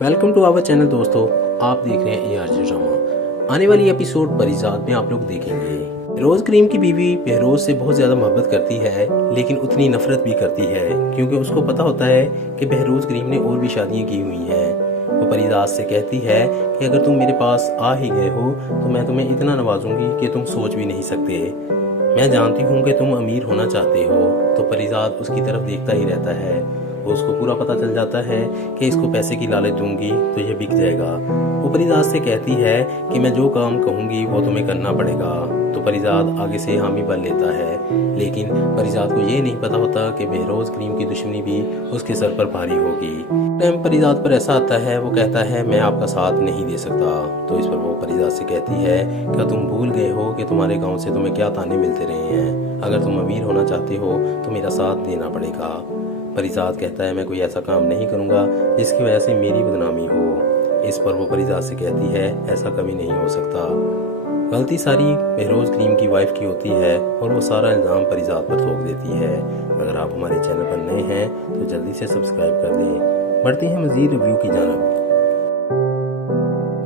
Welcome to our channel दोस्तों। आप देख रहे हैं ARJ ड्रामा। आने वाली एपिसोड परिजात में आप लोग देखेंगे बहरोज करीम की बीवी बहरोज से बहुत ज्यादा मोहब्बत करती है, लेकिन उतनी नफरत भी करती है क्योंकि उसको पता होता है कि बहरोज करीम ने और भी शादियां की हुई हैं। वो परिजात से कहती है कि अगर तुम मेरे पास आ ही गए हो तो मैं तुम्हें इतना नवाजूंगी कि तुम सोच भी नहीं सकते। मैं जानती हूँ कि तुम अमीर होना चाहते हो। तो परिजात उसकी तरफ देखता ही रहता है। वो उसको पूरा पता चल जाता है कि इसको पैसे की लालच दूंगी तो ये बिक जाएगा। वो परिजात से कहती है कि मैं जो काम कहूंगी वो तुम्हें करना पड़ेगा। तो परिजात आगे से हामी भर लेता है, लेकिन परिजात को ये नहीं पता होता कि बहरोज करीम की दुश्मनी भी उसके सर पर भारी होगी। टाइम परिजात पर ऐसा आता है, वो कहता है मैं आपका साथ नहीं दे सकता। तो इस पर वो परिजात से कहती है क्या तुम भूल गए हो कि तुम्हारे गाँव से तुम्हें क्या ताने मिलते रहे हैं। अगर तुम अमीर होना चाहते हो तो मेरा साथ देना पड़ेगा। परिजात कहता है मैं कोई ऐसा काम नहीं करूंगा जिसकी वजह से मेरी बदनामी हो। इस पर वो परिजात से कहती है ऐसा कभी नहीं हो सकता। गलती सारी बहरोज करीम की वाइफ की होती है और वो सारा इल्जाम परिजात पर थोप देती है। अगर आप हमारे चैनल पर नए हैं तो जल्दी से सब्सक्राइब कर दें। बढ़ते हैं मजीद रिव्यू की जानब।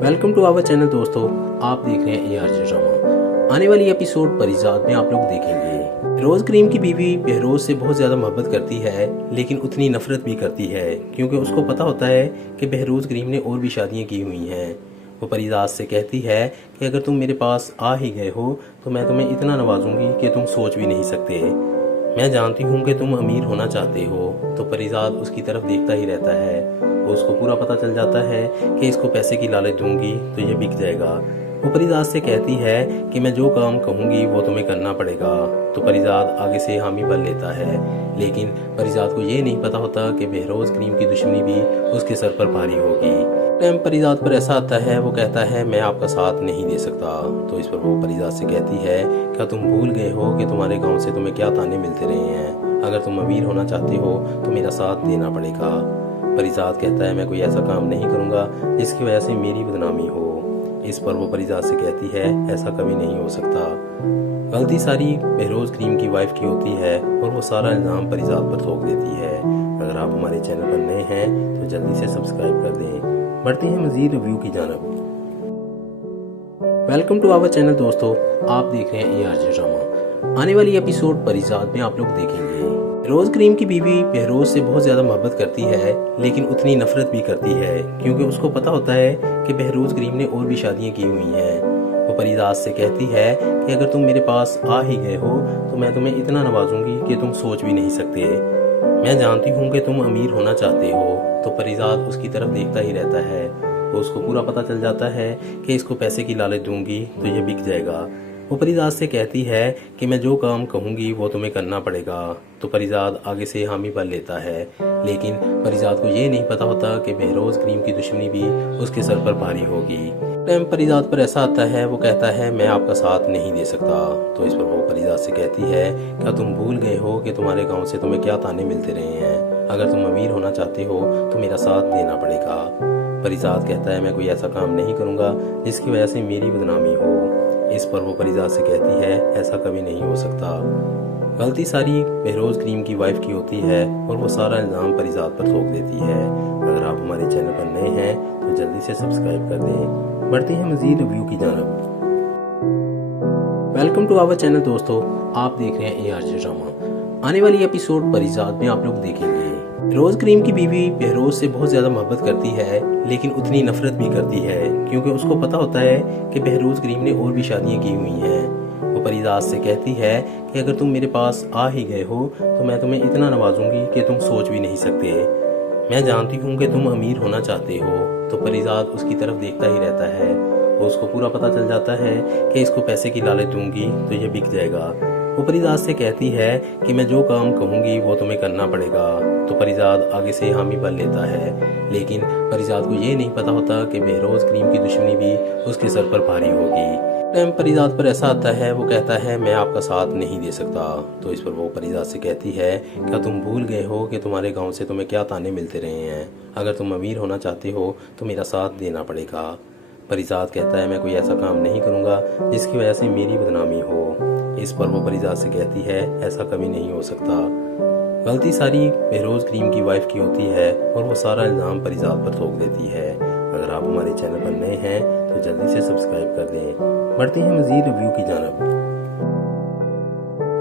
वेलकम टू आवर चैनल दोस्तों। आप देख रहे हैं ARJ ड्रामा। आने वाली एपिसोड परिजात में आप लोग देखेंगे बहरोज करीम की बीवी बहरोज से बहुत ज्यादा मोहब्बत करती है, लेकिन उतनी नफरत भी करती है क्योंकि उसको पता होता है कि बहरोज करीम ने और भी शादियां की हुई हैं। वो परिजात से कहती है कि अगर तुम मेरे पास आ ही गए हो तो मैं तुम्हें इतना नवाजूंगी कि तुम सोच भी नहीं सकते। मैं जानती हूँ कि तुम अमीर होना चाहते हो। तो परिजात उसकी तरफ देखता ही रहता है। वो उसको पूरा पता चल जाता है कि इसको पैसे की लालच दूंगी तो ये बिक जाएगा। वो परिजात से कहती है कि मैं जो काम कहूंगी वो तुम्हें करना पड़ेगा। तो परिजात आगे से हामी भर लेता है, लेकिन परिजात को ये नहीं पता होता कि बहरोज करीम की दुश्मनी भी उसके सर पर भारी होगी। टाइम परिजात पर ऐसा आता है, वो कहता है मैं आपका साथ नहीं दे सकता। तो इस पर वो परिजात से कहती है क्या तुम भूल गए हो कि तुम्हारे गाँव से तुम्हें क्या ताने मिलते रहे हैं। अगर तुम अमीर होना चाहते हो तो मेरा साथ देना पड़ेगा। परिजात कहता है मैं कोई ऐसा काम नहीं करूंगा जिसकी वजह से मेरी बदनामी हो। इस पर वो परिजात से कहती है ऐसा कभी नहीं हो सकता। गलती सारी बहरोज करीम की वाइफ की होती है और वो सारा इल्जाम परिजात पर थोप देती है। अगर आप हमारे चैनल पर नए हैं तो जल्दी से सब्सक्राइब कर दें। बढ़ते हैं मजीद रिव्यू की जानब। वेलकम टू आवर चैनल दोस्तों। आप देख रहे हैं ARJ ड्रामा। आने वाली एपिसोड परिजात में आप लोग देखेंगे बहरोज करीम की बीवी बहरोज से बहुत ज्यादा मोहब्बत करती है, लेकिन उतनी नफरत भी करती है क्योंकि उसको पता होता है कि बहरोज करीम ने और भी शादियां की हुई हैं। वो परिजात से कहती है कि अगर तुम मेरे पास आ ही गए हो तो मैं तुम्हें इतना नवाजूंगी कि तुम सोच भी नहीं सकते। मैं जानती हूँ कि तुम अमीर होना चाहते हो। तो परिजात उसकी तरफ देखता ही रहता है। वो उसको पूरा पता चल जाता है कि इसको पैसे की लालच दूंगी तो ये बिक जाएगा। वो परिजात से कहती है कि मैं जो काम कहूंगी वो तुम्हें करना पड़ेगा। तो परिजात आगे से हामी भर लेता है, लेकिन परिजात को ये नहीं पता होता कि बहरोज करीम की दुश्मनी भी उसके सर पर भारी होगी। टाइम परिजात पर ऐसा आता है, वो कहता है मैं आपका साथ नहीं दे सकता। तो इस पर वो परिजात से कहती है क्या तुम भूल गए हो कि तुम्हारे गाँव से तुम्हें क्या ताने मिलते रहे हैं। अगर तुम अमीर होना चाहते हो तो मेरा साथ देना पड़ेगा। परिजात कहता है मैं कोई ऐसा काम नहीं करूंगा जिसकी वजह से मेरी बदनामी हो। इस पर वो परिजात से कहती है ऐसा कभी नहीं हो सकता। गलती सारी बहरोज करीम की वाइफ की होती है और वो सारा इल्जाम परिजात पर थोप देती है। अगर आप हमारे चैनल पर नए हैं तो जल्दी से सब्सक्राइब कर दें। बढ़ते हैं मजीद रिव्यू की जानब। वेलकम टू आवर चैनल दोस्तों। आप देख रहे हैं ARJ ड्रामा। आने वाली एपिसोड परिजात में आप लोग देखेंगे बहरोज करीम की बीवी बहरोज से बहुत ज्यादा मोहब्बत करती है, लेकिन उतनी नफरत भी करती है क्योंकि उसको पता होता है कि बहरोज करीम ने और भी शादियां की हुई हैं। वो परिजात से कहती है कि अगर तुम मेरे पास आ ही गए हो तो मैं तुम्हें इतना नवाजूंगी कि तुम सोच भी नहीं सकते। मैं जानती हूँ कि तुम अमीर होना चाहते हो। तो परिजात उसकी तरफ देखता ही रहता है। वो उसको पूरा पता चल जाता है कि इसको पैसे की लालच दूंगी तो ये बिक जाएगा। वो परिजात से कहती है कि मैं जो काम कहूंगी वो तुम्हें करना पड़ेगा। तो परिजात आगे से हामी भर लेता है, लेकिन परिजात को ये नहीं पता होता कि बहरोज करीम की दुश्मनी भी उसके सर पर भारी होगी। टाइम परिजात पर ऐसा आता है, वो कहता है मैं आपका साथ नहीं दे सकता। तो इस पर वो परिजात से कहती है क्या तुम भूल गए हो कि तुम्हारे गाँव से तुम्हें क्या ताने मिलते रहे हैं। अगर तुम अमीर होना चाहते हो तो मेरा साथ देना पड़ेगा। परिजात कहता है मैं कोई ऐसा काम नहीं करूंगा जिसकी वजह से मेरी बदनामी हो। इस पर वो परिजात से कहती है ऐसा कभी नहीं हो सकता। गलती सारी बहरोज करीम की वाइफ की होती है और वो सारा इल्ज़ाम परिजात पर थोप देती है। अगर आप हमारे चैनल पर नए हैं तो जल्दी से सब्सक्राइब कर दें। बढ़ते हैं मज़ीद रिव्यू की जानब।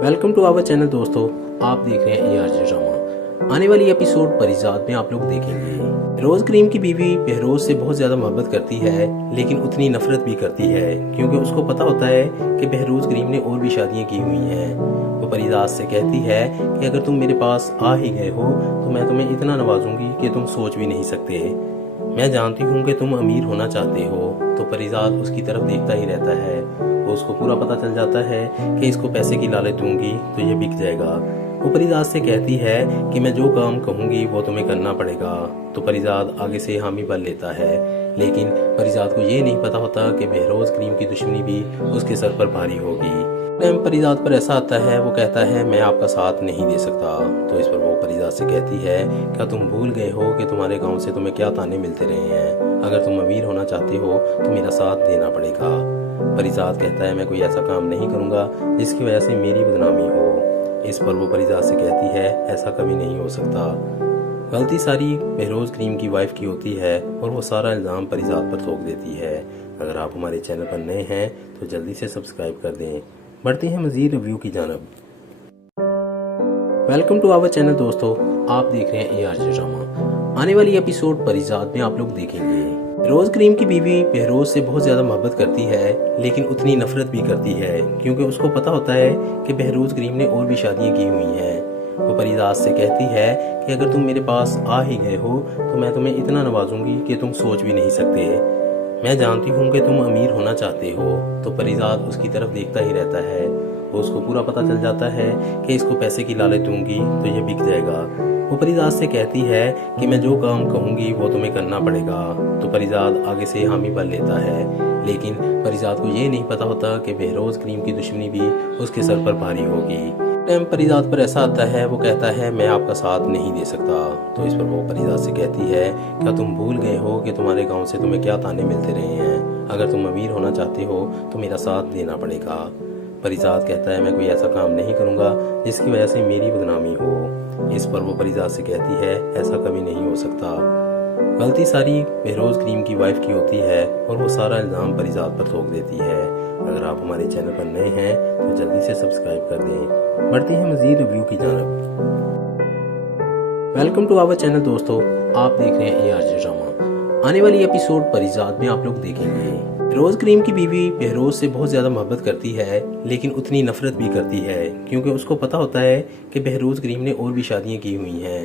वेलकम टू आवर चैनल दोस्तों, आप देख रहे हैं ARJ ड्रामा। आने वाली एपिसोड परिजात में आप लोग देखेंगे बहरोज करीम की बीवी बहरोज से बहुत ज़्यादा मोहब्बत करती है, लेकिन उतनी नफरत भी करती है क्योंकि उसको पता होता है कि बहरोज करीम ने और भी शादियाँ की हुई हैं। वो परिजात से कहती है कि अगर तुम मेरे पास आ ही गए हो तो मैं तुम्हें इतना नवाजूंगी कि तुम सोच भी नहीं सकते। मैं जानती हूँ कि तुम अमीर होना चाहते हो। तो परिजात उसकी तरफ देखता ही रहता है। वो उसको पूरा पता चल जाता है कि इसको पैसे की लालच दूंगी तो ये बिक जाएगा। वो परिजात से कहती है कि मैं जो काम कहूँगी वो तुम्हें करना पड़ेगा। तो परिजात आगे से हामी भर लेता है, लेकिन परिजात को ये नहीं पता होता कि बहरोज करीम की दुश्मनी भी उसके सर पर भारी होगी। टाइम परिजात पर ऐसा आता है, वो कहता है मैं आपका साथ नहीं दे सकता। तो इस पर वो परिजात से कहती है क्या तुम भूल गए हो कि तुम्हारे गांव से तुम्हें क्या ताने मिलते रहे हैं। अगर तुम अमीर होना चाहते हो तो मेरा साथ देना पड़ेगा। परिजात कहता है मैं कोई ऐसा काम नहीं करूंगा जिसकी वजह से मेरी बदनामी हो। इस पर वो परिजात से कहती है ऐसा कभी नहीं हो सकता। गलती सारी बहरोज करीम की वाइफ की होती है और वो सारा इल्ज़ाम परिजात पर थोप देती है। अगर आप हमारे चैनल पर नए हैं तो जल्दी से सब्सक्राइब कर दें। बढ़ते हैं मज़ीद रिव्यू की जानब। वेलकम टू आवर चैनल दोस्तों, आप देख रहे हैं ARJ ड्रामा। आने वाली एपिसोड परिजात में आप लोग देखेंगे बहरोज करीम की बीवी बहरोज से बहुत ज़्यादा मोहब्बत करती है, लेकिन उतनी नफरत भी करती है क्योंकि उसको पता होता है कि बहरोज करीम ने और भी शादियाँ की हुई हैं। वो परिजात से कहती है कि अगर तुम मेरे पास आ ही गए हो तो मैं तुम्हें इतना नवाजूंगी कि तुम सोच भी नहीं सकते। मैं जानती हूँ कि तुम अमीर होना चाहते हो। तो परिजात उसकी तरफ देखता ही रहता है। वो उसको पूरा पता चल जाता है कि इसको पैसे की लालच दूंगी तो ये बिक जाएगा। वो परिजात से कहती है कि मैं जो काम कहूँगी वो तुम्हें करना पड़ेगा। तो परिजात आगे से हामी भर लेता है, लेकिन परिजात को ये नहीं पता होता कि बहरोज करीम की दुश्मनी भी उसके सर पर भारी होगी। टाइम परिजात पर ऐसा आता है, वो कहता है मैं आपका साथ नहीं दे सकता। तो इस पर वो परिजात से कहती है क्या तुम भूल गए हो कि तुम्हारे गांव से तुम्हें क्या ताने मिलते रहे हैं। अगर तुम अमीर होना चाहते हो तो मेरा साथ देना पड़ेगा। परिजात कहता है मैं कोई ऐसा काम नहीं करूंगा जिसकी वजह से मेरी बदनामी हो। इस पर वो परिजात से कहती है ऐसा कभी नहीं हो सकता। गलती सारी बहरोज करीम की वाइफ की होती है और वो सारा इल्ज़ाम परिजात पर थोप देती है। अगर आप हमारे चैनल पर नए हैं तो जल्दी से सब्सक्राइब कर दें। बढ़ते हैं मज़ीद रिव्यू की जानब। वेलकम टू आवर चैनल दोस्तों, आप देख रहे हैं ARJ ड्रामा। आने वाली एपिसोड परिजात में आप लोग देखेंगे बहरोज करीम की बीवी बहरोज से बहुत ज़्यादा मोहब्बत करती है, लेकिन उतनी नफरत भी करती है क्योंकि उसको पता होता है कि बहरोज करीम ने और भी शादियाँ की हुई हैं।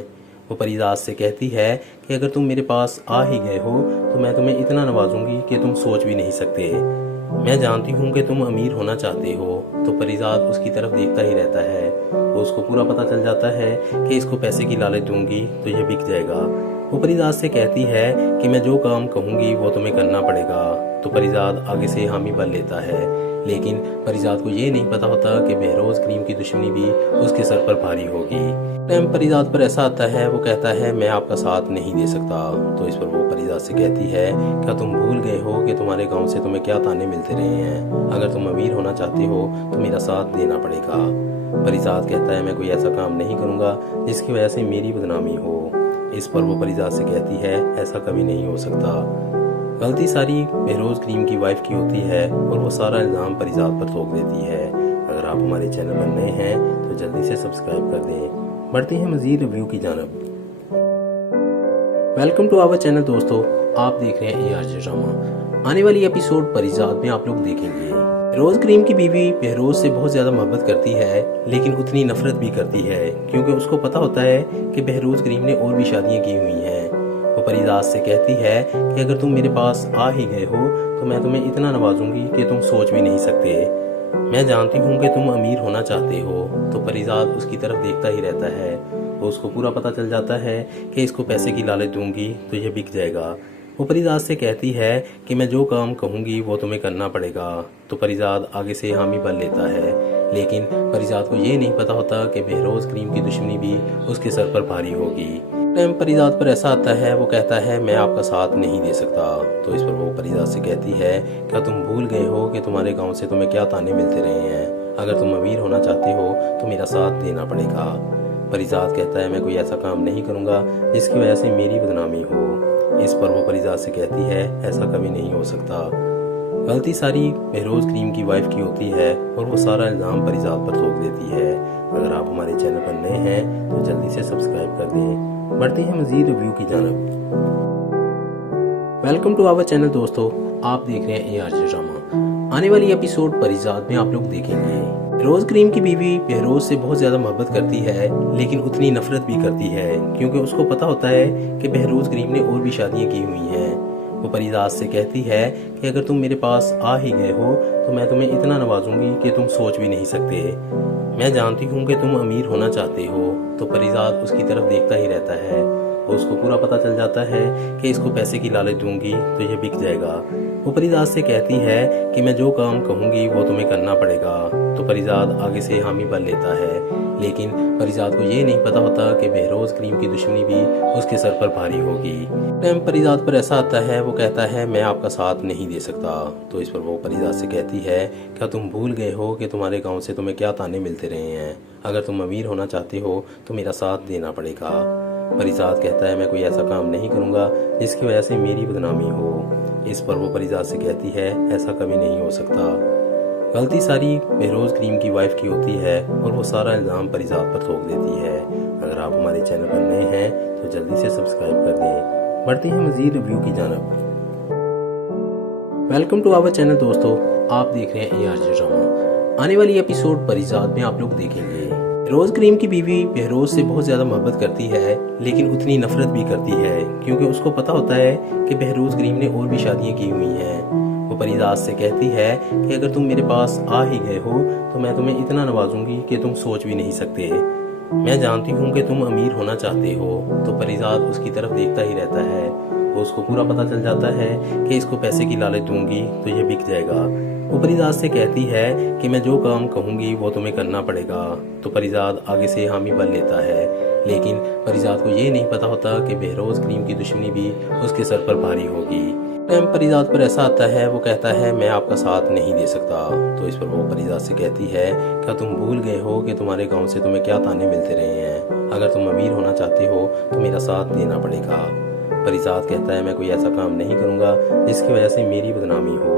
वो परिजात से कहती है कि अगर तुम मेरे पास आ ही गए हो तो मैं तुम्हें इतना नवाजूंगी कि तुम सोच भी नहीं सकते। मैं जानती हूँ कि तुम अमीर होना चाहते हो। तो परिजात उसकी तरफ देखता ही रहता है। वो उसको पूरा पता चल जाता है कि इसको पैसे की लालच दूंगी तो ये बिक जाएगा। वो परिजात से कहती है कि मैं जो काम कहूँगी वो तुम्हें करना पड़ेगा। तो परिजात आगे से हामी भर लेता है, लेकिन परिजात को ये नहीं पता होता कि बहरोज करीम की दुश्मनी भी उसके सर पर भारी होगी। टाइम परिजात पर ऐसा आता है, वो कहता है मैं आपका साथ नहीं दे सकता। तो इस पर वो परिजात से कहती है क्या तुम भूल गए हो कि तुम्हारे गांव से तुम्हें क्या ताने मिलते रहे हैं। अगर तुम अमीर होना चाहते हो तो मेरा साथ देना पड़ेगा। परिजात कहता है मैं कोई ऐसा काम नहीं करूंगा जिसकी वजह से मेरी बदनामी हो। इस पर वो परिजात से कहती है ऐसा कभी नहीं हो सकता। गलती सारी बहरोज करीम की वाइफ की होती है और वो सारा इल्ज़ाम परिजात पर थोप देती है। अगर आप हमारे चैनल पर नए हैं तो जल्दी से सब्सक्राइब कर दें। बढ़ते हैं मज़ीद रिव्यू की जानब। वेलकम टू आवर चैनल दोस्तों, आप देख रहे हैं ARJ ड्रामा। आने वाली एपिसोड परिजात में आप लोग देखेंगे बहरोज करीम की बीवी बहरोज से बहुत ज़्यादा मोहब्बत करती है, लेकिन उतनी नफरत भी करती है क्योंकि उसको पता होता है कि बहरोज करीम ने और भी शादियाँ की हुई हैं। वो परिजात से कहती है कि अगर तुम मेरे पास आ ही गए हो तो मैं तुम्हें इतना नवाजूंगी कि तुम सोच भी नहीं सकते। मैं जानती हूँ कि तुम अमीर होना चाहते हो। तो परिजात उसकी तरफ देखता ही रहता है। वो उसको पूरा पता चल जाता है कि इसको पैसे की लालच दूंगी तो ये बिक जाएगा। वो परिजात से कहती है कि मैं जो काम कहूँगी वो तुम्हें करना पड़ेगा। तो परिजात आगे से हामी भर लेता है, लेकिन परिजात को ये नहीं पता होता कि बहरोज करीम की दुश्मनी भी उसके सर पर भारी होगी। टाइम परिजात पर ऐसा आता है, वो कहता है मैं आपका साथ नहीं दे सकता। तो इस पर वो परिजात से कहती है क्या तुम भूल गए हो कि तुम्हारे गांव से तुम्हें क्या ताने मिलते रहे हैं। अगर तुम अमीर होना चाहते हो तो मेरा साथ देना पड़ेगा। परिजात कहता है मैं कोई ऐसा काम नहीं करूंगा जिसकी वजह से मेरी बदनामी हो। इस पर वो परिजात से कहती है ऐसा कभी नहीं हो सकता। गलती सारी बहरोज करीम की वाइफ की होती है और वो सारा इल्ज़ाम परिजात पर थोप देती है। अगर आप हमारे चैनल पर नए हैं तो जल्दी से सब्सक्राइब कर दें। बढ़ते हैं मजीद रिव्यू की जानब। वेलकम टू आवर चैनल दोस्तों, आप देख रहे हैं ARJ ड्रामा। आने वाली एपिसोड परिजात में आप लोग देखेंगे रोज करीम की बीवी बहरोज से बहुत ज्यादा मोहब्बत करती है, लेकिन उतनी नफरत भी करती है क्योंकि उसको पता होता है कि बहरोज करीम ने और भी शादियां की हुई हैं। वो परिजात से कहती है कि अगर तुम मेरे पास आ ही गए हो तो मैं तुम्हें इतना नवाजूंगी कि तुम सोच भी नहीं सकते। मैं जानती हूँ कि तुम अमीर होना चाहते हो। तो परिजात उसकी तरफ देखता ही रहता है। उसको पूरा पता चल जाता है कि इसको पैसे की लालच दूंगी तो ये बिक जाएगा। वो परिजात से कहती है कि मैं जो काम कहूंगी वो तुम्हें करना पड़ेगा। तो परिजात आगे से हामी भर लेता है, लेकिन परिजात को ये नहीं पता होता कि बहरोज करीम की दुश्मनी भी उसके सर पर भारी होगी। टाइम परिजात पर ऐसा आता है, वो कहता है मैं आपका साथ नहीं दे सकता। तो इस पर वो परिजात से कहती है क्या तुम भूल गए हो कि तुम्हारे गाँव से तुम्हें क्या ताने मिलते रहे हैं। अगर तुम अमीर होना चाहते हो तो मेरा साथ देना पड़ेगा। परिजात कहता है मैं कोई ऐसा काम नहीं करूंगा जिसकी वजह से मेरी बदनामी हो। इस पर वो परिजात से कहती है ऐसा कभी नहीं हो सकता। गलती सारी बहरोज करीम की वाइफ की होती है और वो सारा इल्ज़ाम परिजात पर थोप देती है। अगर आप हमारे चैनल पर नए हैं तो जल्दी से सब्सक्राइब कर दें। बढ़ते हैं मजीद रिव्यू की जानब। वेलकम टू आवर चैनल दोस्तों, आप देख रहे हैं ARJ ड्रामा। आने वाली एपिसोड परिजात में आप लोग देखेंगे रोज करीम की बीवी बहरोज से बहुत ज्यादा मोहब्बत करती है, लेकिन उतनी नफरत भी करती है क्योंकि उसको पता होता है कि बहरोज करीम ने और भी शादियां की हुई हैं। वो परिजात से कहती है कि अगर तुम मेरे पास आ ही गए हो तो मैं तुम्हें इतना नवाजूंगी कि तुम सोच भी नहीं सकते। मैं जानती हूँ कि तुम अमीर होना चाहते हो। तो परिजात उसकी तरफ देखता ही रहता है। उसको पूरा पता चल जाता है कि इसको पैसे की लालच दूंगी तो ये बिक जाएगा। वो परिजात से कहती है कि मैं जो काम कहूंगी वो तुम्हें करना पड़ेगा। तो परिजात आगे से हामी भर लेता है, लेकिन परिजात को ये नहीं पता होता कि बहरोज करीम की दुश्मनी भी उसके सर पर भारी होगी। टाइम परिजात पर ऐसा आता है, वो कहता है मैं आपका साथ नहीं दे सकता। तो इस पर वो परिजात से कहती है क्या तुम भूल गए हो कि तुम्हारे गाँव से तुम्हें क्या ताने मिलते रहे हैं। अगर तुम अमीर होना चाहते हो तो मेरा साथ देना पड़ेगा। परिजात कहता है मैं कोई ऐसा काम नहीं करूंगा जिसकी वजह से मेरी बदनामी हो।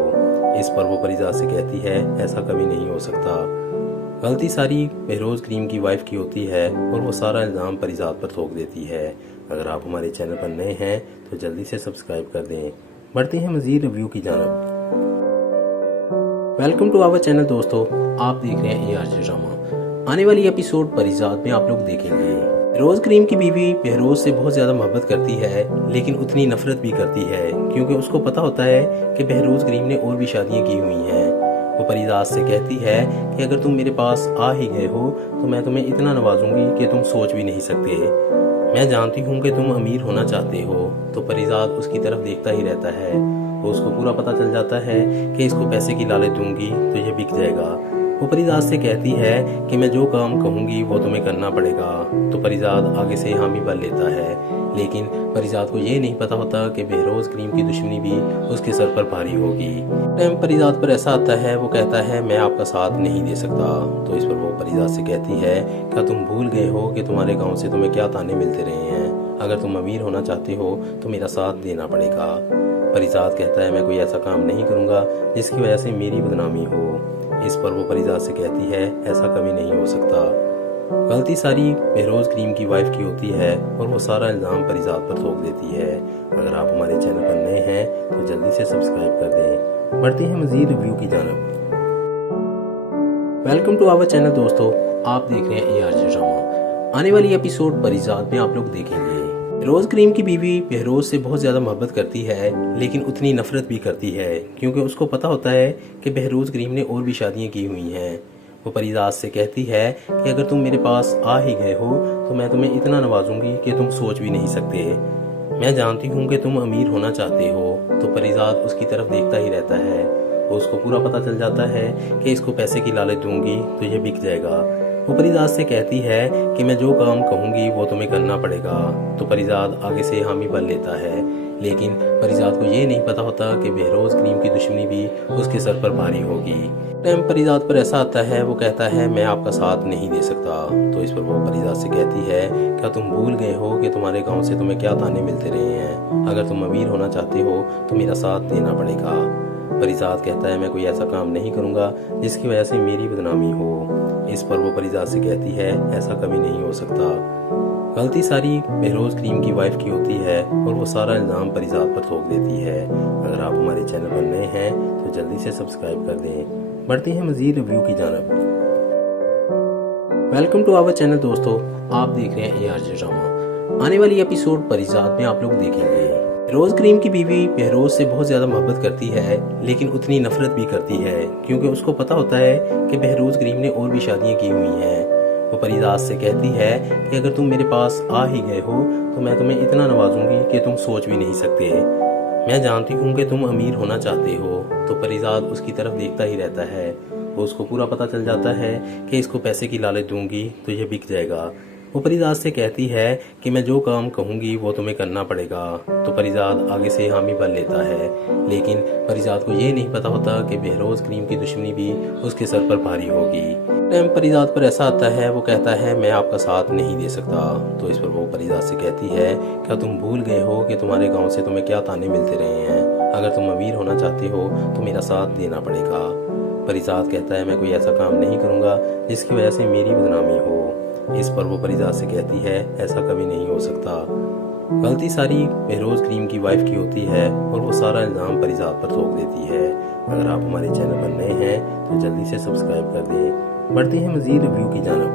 इस पर वो परिजात से कहती है ऐसा कभी नहीं हो सकता। गलती सारी बहरोज करीम की वाइफ की होती है और वो सारा इल्ज़ाम परिजात पर थोप देती है। अगर आप हमारे चैनल पर नए हैं तो जल्दी से सब्सक्राइब कर दें। बढ़ते हैं मजीद रिव्यू की जानब। वेलकम टू आवर चैनल दोस्तों, आप देख रहे हैं ARJ ड्रामा। आने वाली एपिसोड परिजात में आप लोग देखेंगे रोज करीम की बीवी बहरोज से बहुत ज्यादा मोहब्बत करती है, लेकिन उतनी नफरत भी करती है क्योंकि उसको पता होता है कि बहरोज करीम ने और भी शादियां की हुई हैं। वो परिजात से कहती है कि अगर तुम मेरे पास आ ही गए हो तो मैं तुम्हें इतना नवाजूंगी कि तुम सोच भी नहीं सकते। मैं जानती हूँ कि तुम अमीर होना चाहते हो। तो परिजात उसकी तरफ देखता ही रहता है। उसको पूरा पता चल जाता है कि इसको पैसे की लालच दूंगी तो ये बिक जाएगा। वो परिजात से कहती है कि मैं जो काम कहूंगी वो तुम्हें करना पड़ेगा। तो परिजात आगे से हामी भर लेता है, लेकिन परिजात को ये नहीं पता होता कि बहरोज करीम की दुश्मनी भी उसके सर पर भारी होगी। टाइम परिजात पर ऐसा आता है, वो कहता है मैं आपका साथ नहीं दे सकता। तो इस पर वो परिजात से कहती है क्या तुम भूल गए हो कि तुम्हारे गाँव से तुम्हें क्या ताने मिलते रहे हैं। अगर तुम अमीर होना चाहते हो तो मेरा साथ देना पड़ेगा। परिजात कहता है मैं कोई ऐसा काम नहीं करूंगा जिसकी वजह से मेरी बदनामी हो। इस पर वो परिजात से कहती है ऐसा कभी नहीं हो सकता। गलती सारी बहरोज करीम की वाइफ की होती है और वो सारा इल्ज़ाम परिजात पर थोप देती है। अगर आप हमारे चैनल पर नए हैं तो जल्दी से सब्सक्राइब कर दें। बढ़ते हैं मजीद रिव्यू की जानब। वेलकम टू आवर चैनल दोस्तों, आप देख रहे हैं ARJ ड्रामा। आने वाली एपिसोड परिजात में आप लोग देखेंगे रोज करीम की बीवी बहरोज से बहुत ज्यादा मोहब्बत करती है, लेकिन उतनी नफरत भी करती है क्योंकि उसको पता होता है कि बहरोज करीम ने और भी शादियां की हुई हैं। वो परिजात से कहती है कि अगर तुम मेरे पास आ ही गए हो तो मैं तुम्हें इतना नवाजूंगी कि तुम सोच भी नहीं सकते। मैं जानती हूँ कि तुम अमीर होना चाहते हो। तो परिजात उसकी तरफ देखता ही रहता है। उसको पूरा पता चल जाता है कि इसको पैसे की लालच दूंगी तो ये बिक जाएगा। वो परिजात से कहती है कि मैं जो काम कहूँगी वो तुम्हें करना पड़ेगा। तो परिजात आगे से हामी भर लेता है, लेकिन परिजात को ये नहीं पता होता कि बहरोज करीम की दुश्मनी भी उसके सर पर भारी होगी। टाइम परिजात पर ऐसा आता है, वो कहता है मैं आपका साथ नहीं दे सकता। तो इस पर वो परिजात से कहती है क्या तुम भूल गए हो कि तुम्हारे गांव से तुम्हें क्या ताने मिलते रहे हैं। अगर तुम अमीर होना चाहते हो तो मेरा साथ देना पड़ेगा। परिजात कहता है मैं कोई ऐसा काम नहीं करूंगा जिसकी वजह से मेरी बदनामी हो। इस पर वो परिजात से कहती है ऐसा कभी नहीं हो सकता। गलती सारी बहरोज करीम की वाइफ की होती है और वो सारा इल्जाम परिजात पर थोप देती है। अगर आप हमारे चैनल पर नए हैं तो जल्दी से सब्सक्राइब कर दें। बढ़ते हैं मजीद रिव्यू की जानब। वेलकम टू आवर चैनल दोस्तों, आप देख रहे हैं ARJ ड्रामा। आने वाली एपिसोड परिजात में आप लोग देखेंगे बहरोज करीम की बीवी बहरोज से बहुत ज्यादा मोहब्बत करती है, लेकिन उतनी नफरत भी करती है क्योंकि उसको पता होता है कि बहरोज करीम ने और भी शादियां की हुई हैं। वो परिजात से कहती है कि अगर तुम मेरे पास आ ही गए हो तो मैं तुम्हें इतना नवाजूंगी कि तुम सोच भी नहीं सकते। मैं जानती हूँ कि तुम अमीर होना चाहते हो। तो परिजात उसकी तरफ देखता ही रहता है। वो उसको पूरा पता चल जाता है कि इसको पैसे की लालच दूंगी तो ये बिक जाएगा। वो परिजात से कहती है कि मैं जो काम कहूँगी वो तुम्हें करना पड़ेगा। तो परिजात आगे से हामी भर लेता है, लेकिन परिजात को ये नहीं पता होता कि बहरोज करीम की दुश्मनी भी उसके सर पर भारी होगी। टाइम परिजात पर ऐसा आता है, वो कहता है मैं आपका साथ नहीं दे सकता। तो इस पर वो परिजात से कहती है क्या तुम भूल गए हो कि तुम्हारे गाँव से तुम्हें क्या ताने मिलते रहे हैं। अगर तुम अमीर होना चाहते हो तो मेरा साथ देना पड़ेगा। परिजात कहता है मैं कोई ऐसा काम नहीं करूँगा जिसकी वजह से मेरी बदनामी हो। इस पर वो परिजात से कहती है ऐसा कभी नहीं हो सकता। गलती सारी बहरोज करीम की वाइफ की होती है और वो सारा इल्जाम परिजात पर थोप देती है। अगर आप हमारे चैनल पर नए हैं तो जल्दी से सब्सक्राइब कर दें। बढ़ते हैं मजीद रिव्यू की जानब।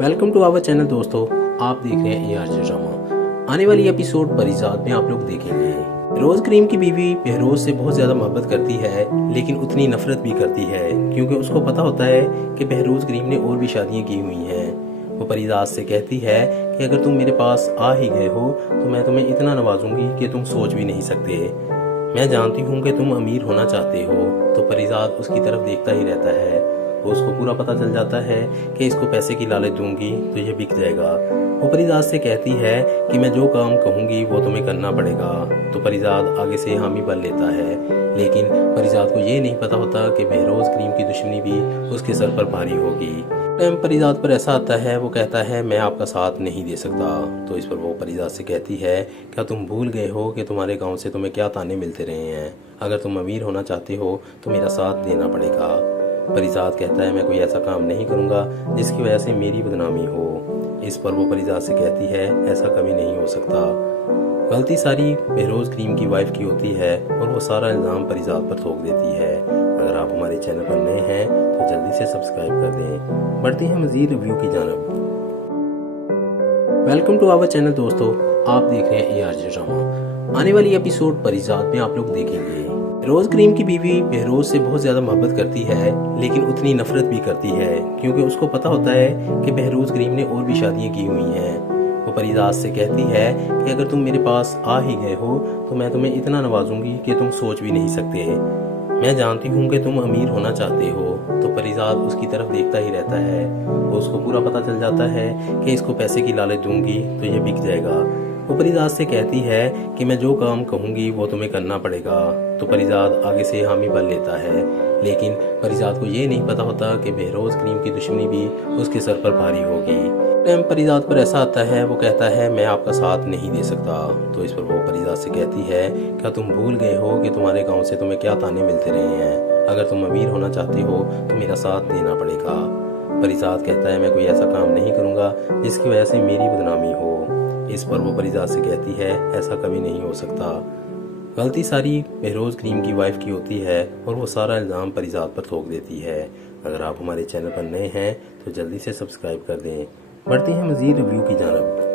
वेलकम टू आवर चैनल दोस्तों, आप देख रहे हैं ARJ ड्रामा। आने वाली एपिसोड परिजात में आप लोग देखेंगे बहरोज करीम की बीवी बहरोज से बहुत ज्यादा मोहब्बत करती है, लेकिन उतनी नफरत भी करती है क्योंकि उसको पता होता है कि बहरोज करीम ने और भी शादियां की हुई हैं। वो परिजात से कहती है कि अगर तुम मेरे पास आ ही गए हो तो मैं तुम्हें इतना नवाजूंगी कि तुम सोच भी नहीं सकते। मैं जानती हूँ कि तुम अमीर होना चाहते हो। तो परिजात उसकी तरफ देखता ही रहता है। वो उसको पूरा पता चल जाता है कि इसको पैसे की लालच दूंगी तो ये बिक जाएगा। वो परिजात से कहती है कि मैं जो काम कहूँगी वो तुम्हें करना पड़ेगा। तो परिजात आगे से हामी भर लेता है, लेकिन परिजात को ये नहीं पता होता कि बहरोज करीम की दुश्मनी भी उसके सर पर भारी होगी। टाइम परिजात पर ऐसा आता है, वो कहता है मैं आपका साथ नहीं दे सकता। तो इस पर वो परिजात से कहती है क्या तुम भूल गए हो कि तुम्हारे गाँव से तुम्हें क्या ताने मिलते रहे हैं। अगर तुम अमीर होना चाहते हो तो मेरा साथ देना पड़ेगा। परिजात कहता है मैं कोई ऐसा काम नहीं करूँगा जिसकी वजह से मेरी बदनामी हो। इस पर वो परिजात से कहती है ऐसा कभी नहीं हो सकता। गलती सारी बहरोज करीम की वाइफ की होती है और वो सारा इल्जाम परिजात पर थोप देती है। अगर आप हमारे चैनल पर नए हैं तो जल्दी से सब्सक्राइब कर दें। बढ़ते हैं मजीद रिव्यू की जानब। वेलकम टू आवर चैनल दोस्तों, आप देख रहे हैं ARJ ड्रामा। आने वाली एपिसोड परिजात में आप लोग देखेंगे बहरोज करीम की बीवी बहरोज से बहुत ज्यादा मोहब्बत करती है, लेकिन उतनी नफरत भी करती है क्योंकि उसको पता होता है कि बहरोज करीम ने और भी शादियां की हुई हैं। वो परिजात से कहती है कि अगर तुम मेरे पास आ ही गए हो तो मैं तुम्हें इतना नवाजूंगी कि तुम सोच भी नहीं सकते। मैं जानती हूँ कि तुम अमीर होना चाहते हो। तो परिजात उसकी तरफ देखता ही रहता है। वो उसको पूरा पता चल जाता है कि इसको पैसे की लालच दूंगी तो ये बिक जाएगा। वो परिजात से कहती है कि मैं जो काम कहूँगी वो तुम्हें करना पड़ेगा। तो परिजात आगे से हामी भर लेता है, लेकिन परिजात को ये नहीं पता होता कि बहरोज करीम की दुश्मनी भी उसके सर पर भारी होगी। टाइम परिजात पर ऐसा आता है, वो कहता है मैं आपका साथ नहीं दे सकता। तो इस पर वो परिजात से कहती है क्या तुम भूल गए हो कि तुम्हारे गाँव से तुम्हें क्या ताने मिलते रहे हैं। अगर तुम अमीर होना चाहते हो तो मेरा साथ देना पड़ेगा। परिजात कहता है मैं कोई ऐसा काम नहीं करूँगा जिसकी वजह से मेरी बदनामी हो। इस पर वो परिजात से कहती है ऐसा कभी नहीं हो सकता। गलती सारी बहरोज करीम की वाइफ की होती है और वो सारा इल्जाम परिजात पर थोप देती है। अगर आप हमारे चैनल पर नए हैं तो जल्दी से सब्सक्राइब कर दें। बढ़ते हैं मजीद रिव्यू की जानब।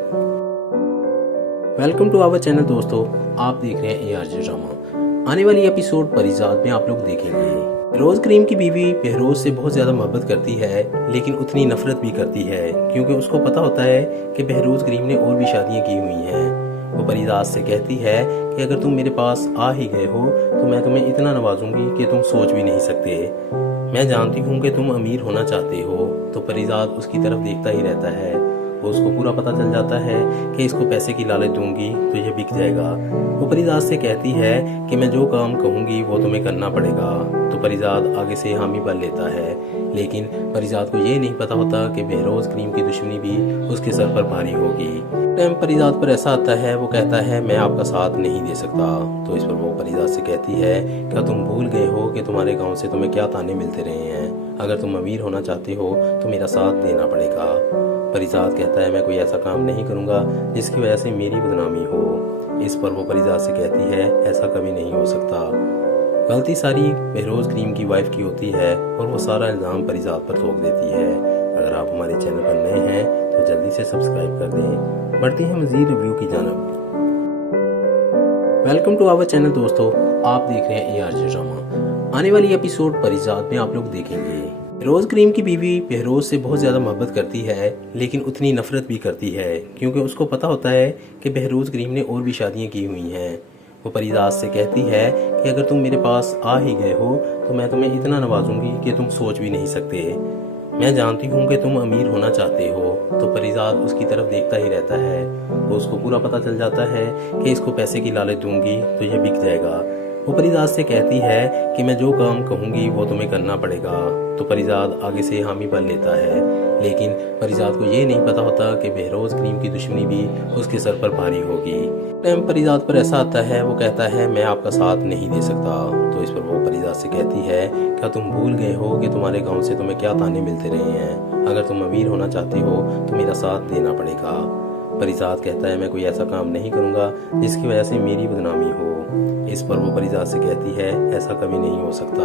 वेलकम टू आवर चैनल दोस्तों, आप देख रहे हैं ARJ ड्रामा। आने वाली एपिसोड परिजात में आप लोग देखेंगे बहरोज करीम की बीवी बहरोज से बहुत ज्यादा मोहब्बत करती है, लेकिन उतनी नफरत भी करती है क्योंकि उसको पता होता है कि बहरोज करीम ने और भी शादियां की हुई हैं। वो परिजात से कहती है कि अगर तुम मेरे पास आ ही गए हो तो मैं तुम्हें इतना नवाजूंगी कि तुम सोच भी नहीं सकते। मैं जानती हूँ कि तुम अमीर होना चाहते हो। तो परिजात उसकी तरफ देखता ही रहता है। वो उसको पूरा पता चल जाता है कि इसको पैसे की लालच दूंगी तो ये बिक जाएगा। वो परिजात से कहती है कि मैं जो काम कहूँगी वो तुम्हें करना पड़ेगा। तो परिजात आगे से हामी भर लेता है, लेकिन परिजात को ये नहीं पता होता कि बहरोज करीम की दुश्मनी भी उसके सर पर भारी होगी। टाइम परिजात पर ऐसा आता है, वो कहता है मैं आपका साथ नहीं दे सकता। तो इस पर वो परिजात से कहती है क्या तुम भूल गए हो कि तुम्हारे गांव से तुम्हें क्या ताने मिलते रहे हैं। अगर तुम अमीर होना चाहते हो तो मेरा साथ देना पड़ेगा। परिजात कहता है मैं कोई ऐसा काम नहीं करूंगा जिसकी वजह से मेरी बदनामी हो। इस पर वो परिजात से कहती है ऐसा कभी नहीं हो सकता। गलती सारी बहरोज करीम की वाइफ की होती है और वो सारा इल्ज़ाम परिजात पर थोप देती है। अगर आप हमारे चैनल पर नए हैं तो जल्दी से सब्सक्राइब कर दें। बढ़ते हैं मज़ीद रिव्यू की जानब। वेलकम टू आवर चैनल दोस्तों, आप देख रहे हैं ARJ ड्रामा। आने वाली एपिसोड परिजात में आप लोग देखेंगे बहरोज करीम की बीवी बहरोज से बहुत ज़्यादा मोहब्बत करती है, लेकिन उतनी नफरत भी करती है क्योंकि उसको पता होता है कि बहरोज करीम ने और भी शादियाँ की हुई हैं। वो परिजात से कहती है कि अगर तुम मेरे पास आ ही गए हो तो मैं तुम्हें इतना नवाजूंगी कि तुम सोच भी नहीं सकते। मैं जानती हूँ कि तुम अमीर होना चाहते हो। तो परिजात उसकी तरफ देखता ही रहता है। वो उसको पूरा पता चल जाता है कि इसको पैसे की लालच दूंगी तो यह बिक जाएगा। वो परिजात से कहती है कि मैं जो काम कहूँगी वो तुम्हें करना पड़ेगा। तो परिजात आगे से हामी भर लेता है, लेकिन परिजात को ये नहीं पता होता कि बहरोज करीम की दुश्मनी भी उसके सर पर भारी होगी। टाइम परिजात पर ऐसा आता है, वो कहता है मैं आपका साथ नहीं दे सकता। तो इस पर वो परिजात से कहती है क्या तुम भूल गए हो कि तुम्हारे गांव से तुम्हें क्या ताने मिलते रहे हैं। अगर तुम अमीर होना चाहते हो तो मेरा साथ देना पड़ेगा। परिजात कहता है मैं कोई ऐसा काम नहीं करूंगा जिसकी वजह से मेरी बदनामी हो। इस पर वो परिजात से कहती है ऐसा कभी नहीं हो सकता।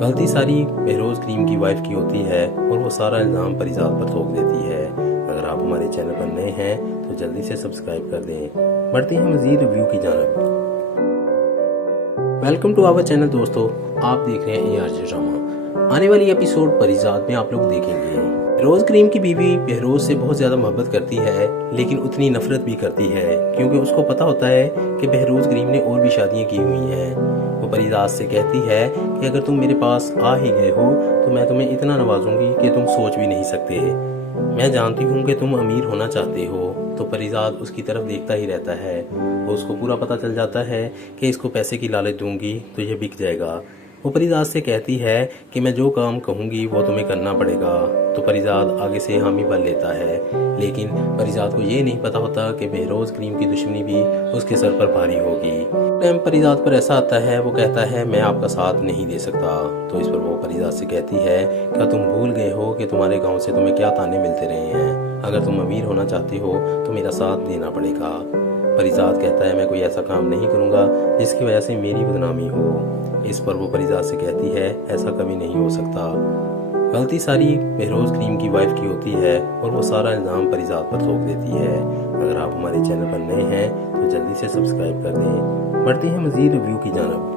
गलती सारी बहरोज करीम की वाइफ की होती है और वो सारा इल्ज़ाम परिजात पर थोप देती है। अगर आप हमारे चैनल पर नए हैं तो जल्दी से सब्सक्राइब कर दें। बढ़ते हैं मज़ीद रिव्यू की जानब। वेलकम टू आवर चैनल दोस्तों, आप देख रहे हैं ARJ ड्रामा। आने वाली एपिसोड परिजात में आप लोग देखेंगे बहरोज करीम की बीवी बहरोज से बहुत ज़्यादा मोहब्बत करती है, लेकिन उतनी नफरत भी करती है क्योंकि उसको पता होता है कि बहरोज करीम ने और भी शादियाँ की हुई हैं। वो परिजात से कहती है कि अगर तुम मेरे पास आ ही गए हो तो मैं तुम्हें इतना नवाजूंगी कि तुम सोच भी नहीं सकते। मैं जानती हूँ कि तुम अमीर होना चाहते हो। तो परिजात उसकी तरफ देखता ही रहता है। वो उसको पूरा पता चल जाता है कि इसको पैसे की लालच दूंगी तो यह बिक जाएगा। वो परिजात से कहती है कि मैं जो काम कहूँगी वो तुम्हें करना पड़ेगा। तो परिजात आगे से हामी भर लेता है, लेकिन परिजात को ये नहीं पता होता कि बहरोज करीम की दुश्मनी भी उसके सर पर भारी होगी। टाइम परिजात पर ऐसा आता है, वो कहता है मैं आपका साथ नहीं दे सकता। तो इस पर वो परिजात से कहती है क्या तुम भूल गए हो कि तुम्हारे गांव से तुम्हें क्या ताने मिलते रहे हैं। अगर तुम अमीर होना चाहते हो तो मेरा साथ देना पड़ेगा। परिजात कहता है मैं कोई ऐसा काम नहीं करूंगा जिसकी वजह से मेरी बदनामी हो। इस पर वो परिजात से कहती है ऐसा कभी नहीं हो सकता। गलती सारी बहरोज करीम की वाइफ की होती है और वो सारा इल्ज़ाम परिजात पर थोप देती है। अगर आप हमारे चैनल पर नए हैं तो जल्दी से सब्सक्राइब कर दें। बढ़ते हैं मज़ीद रिव्यू की जानब।